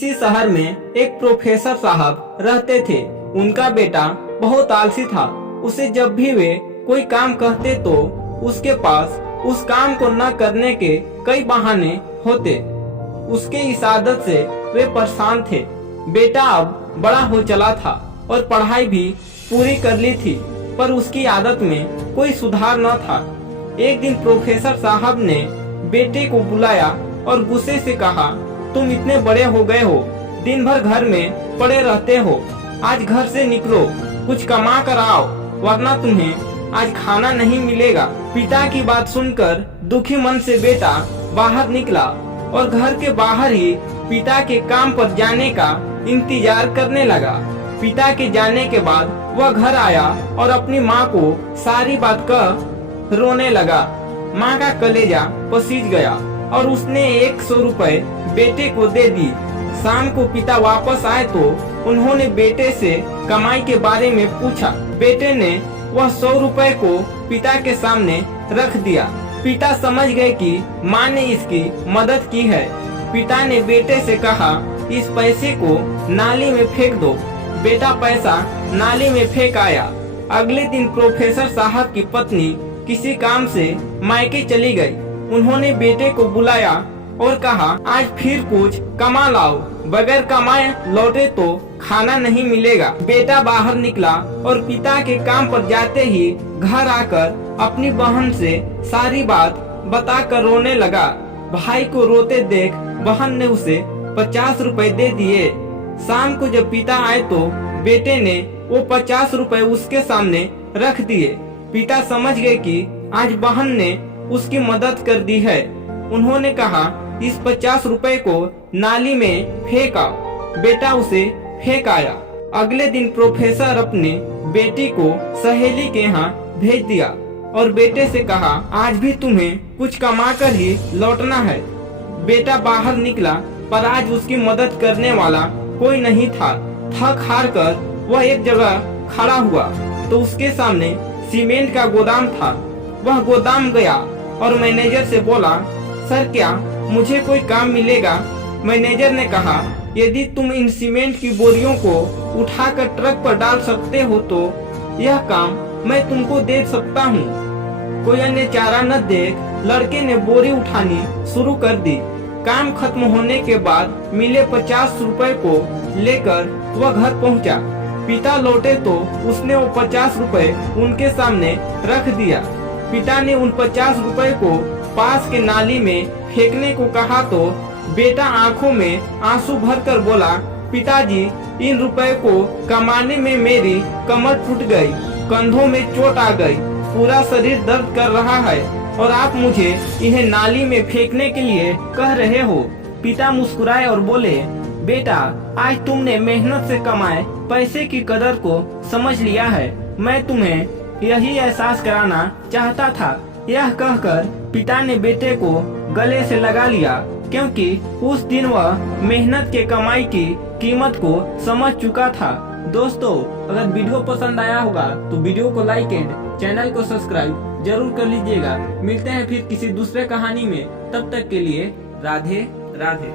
किसी शहर में एक प्रोफेसर साहब रहते थे। उनका बेटा बहुत आलसी था। उसे जब भी वे कोई काम कहते तो उसके पास उस काम को न करने के कई बहाने होते। उसके इस आदत से वे परेशान थे। बेटा अब बड़ा हो चला था और पढ़ाई भी पूरी कर ली थी, पर उसकी आदत में कोई सुधार न था। एक दिन प्रोफेसर साहब ने बेटे को बुलाया और गुस्से से कहा, तुम इतने बड़े हो गए हो, दिन भर घर में पड़े रहते हो। आज घर से निकलो, कुछ कमा कर आओ, वरना तुम्हें आज खाना नहीं मिलेगा। पिता की बात सुनकर दुखी मन से बेटा बाहर निकला और घर के बाहर ही पिता के काम पर जाने का इंतजार करने लगा। पिता के जाने के बाद वह घर आया और अपनी माँ को सारी बात कह रोने लगा। माँ का कलेजा पसीज गया और उसने 100 रुपए बेटे को दे दी। शाम को पिता वापस आए तो उन्होंने बेटे से कमाई के बारे में पूछा। बेटे ने वह 100 रुपए को पिता के सामने रख दिया। पिता समझ गए कि माँ ने इसकी मदद की है। पिता ने बेटे से कहा, इस पैसे को नाली में फेंक दो। बेटा पैसा नाली में फेंक आया। अगले दिन प्रोफेसर साहब की पत्नी किसी काम से मायके चली गई। उन्होंने बेटे को बुलाया और कहा, आज फिर कुछ कमा लाओ, बगैर कमाए लौटे तो खाना नहीं मिलेगा। बेटा बाहर निकला और पिता के काम पर जाते ही घर आकर अपनी बहन से सारी बात बताकर रोने लगा। भाई को रोते देख बहन ने उसे 50 रुपए दे दिए। शाम को जब पिता आए तो बेटे ने वो 50 रुपए उसके सामने रख दिए। पिता समझ गए कि आज बहन ने उसकी मदद कर दी है। उन्होंने कहा, इस 50 रुपए को नाली में फेंक आओ। बेटा उसे फेंक आया। अगले दिन प्रोफेसर अपने बेटी को सहेली के यहाँ भेज दिया और बेटे से कहा, आज भी तुम्हें कुछ कमा कर ही लौटना है। बेटा बाहर निकला, पर आज उसकी मदद करने वाला कोई नहीं था। थक हार कर वह एक जगह खड़ा हुआ तो उसके सामने सीमेंट का गोदाम था। वह गोदाम गया और मैनेजर से बोला, सर क्या मुझे कोई काम मिलेगा? मैनेजर ने कहा, यदि तुम इन सीमेंट की बोरियों को उठाकर ट्रक पर डाल सकते हो तो यह काम मैं तुमको दे सकता हूँ। कोई अन्य चारा न देख लड़के ने बोरी उठानी शुरू कर दी। काम खत्म होने के बाद मिले 50 रुपए को लेकर वह घर पहुंचा। पिता लौटे तो उसने वो 50 रुपए उनके सामने रख दिया। पिता ने उन 50 रुपए को पास के नाली में फेंकने को कहा तो बेटा आंखों में आंसू भरकर बोला, पिताजी, इन रुपए को कमाने में मेरी कमर टूट गई, कंधों में चोट आ गई, पूरा शरीर दर्द कर रहा है और आप मुझे इन्हें नाली में फेंकने के लिए कह रहे हो। पिता मुस्कुराए और बोले, बेटा, आज तुमने मेहनत से कमाए पैसे की कदर को समझ लिया है। मैं तुम्हें यही एहसास कराना चाहता था। यह कहकर पिता ने बेटे को गले से लगा लिया, क्योंकि उस दिन वह मेहनत के कमाई की कीमत को समझ चुका था। दोस्तों, अगर वीडियो पसंद आया होगा तो वीडियो को लाइक एंड चैनल को सब्सक्राइब जरूर कर लीजिएगा। मिलते हैं फिर किसी दूसरे कहानी में, तब तक के लिए राधे राधे।